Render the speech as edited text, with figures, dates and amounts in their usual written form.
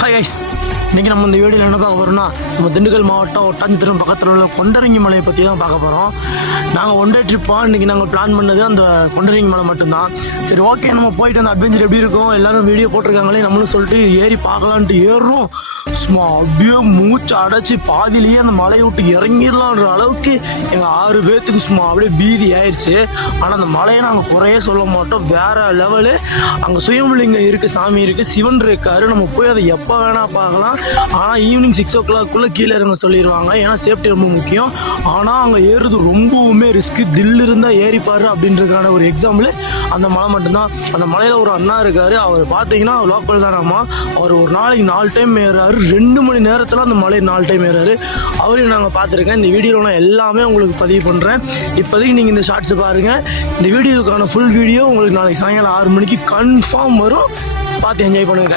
Hi guys, இன்றைக்கி நம்ம இந்த வீடியோவில் என்ன பார்க்க போகிறோம்னா, நம்ம திண்டுக்கல் மாவட்டம் ஒட்டாஞ்சித்திரம் பக்கத்தில் உள்ள கொண்டரங்கி மலையை பற்றி தான் பார்க்க போகிறோம். நாங்கள் ஒன் டே ட்ரிப்பாக இன்றைக்கி நாங்கள் பிளான் பண்ணது அந்த கொண்டரங்கி மலை மட்டும்தான். சரி, ஓகே, நம்ம போயிட்டு அந்த அட்வென்ச்சர் எப்படி இருக்கும், எல்லோரும் வீடியோ போட்டிருக்காங்களே, நம்மளும் சொல்லிட்டு ஏறி பார்க்கலான்ட்டு ஏறுறோம். சும்மா அப்படியே மூச்சு அடைச்சி பாதிலேயே அந்த மலையை விட்டு இறங்கிடலான்ற அளவுக்கு எங்கள் 6 பேர்த்துக்கு சும்மா அப்படியே பீதி ஆயிடுச்சு. ஆனால் அந்த மலையை நாங்கள் குறையே சொல்ல மாட்டோம், வேறு லெவலு. அங்கே சுயம்புலிங்கம் இருக்குது, சாமி இருக்குது, சிவன் இருக்காரு. நம்ம போய் அதை எப்போ வேணால் பார்க்கலாம். ஆனால் ஈவினிங் 6 o'clock கீழே இறங்க சொல்லிடுவாங்க, ஏன்னா சேஃப்டி ரொம்ப முக்கியம். ஆனால் அங்கே ஏறுறது ரொம்பவுமே ரிஸ்க்கு. தில் இருந்தால் ஏறிப்பாரு அப்படின்றதுக்கான ஒரு எக்ஸாம்பிள் அந்த மலை மட்டும்தான். அந்த மலையில் ஒரு அண்ணா இருக்கார், அவர் பார்த்தீங்கன்னா லோக்கல் தானாம்மா. அவர் ஒரு நாளைக்கு 4 டைம் ஏறாரு, 2 மணி நேரத்தில் அந்த மலை 4 டைம் ஏறாரு. அவரையும் நாங்கள் பார்த்துருக்கேன். இந்த வீடியோவில் நான் எல்லாமே உங்களுக்கு பதிவு பண்ணுறேன். இப்போதைக்கு நீங்கள் இந்த ஷார்ட்ஸ் பாருங்கள். இந்த வீடியோவுக்கான ஃபுல் வீடியோ உங்களுக்கு நாளைக்கு சாயங்காலம் 6 மணிக்கு கன்ஃபார்ம் வரும். பார்த்து என்ஜாய் பண்ணுங்கள்.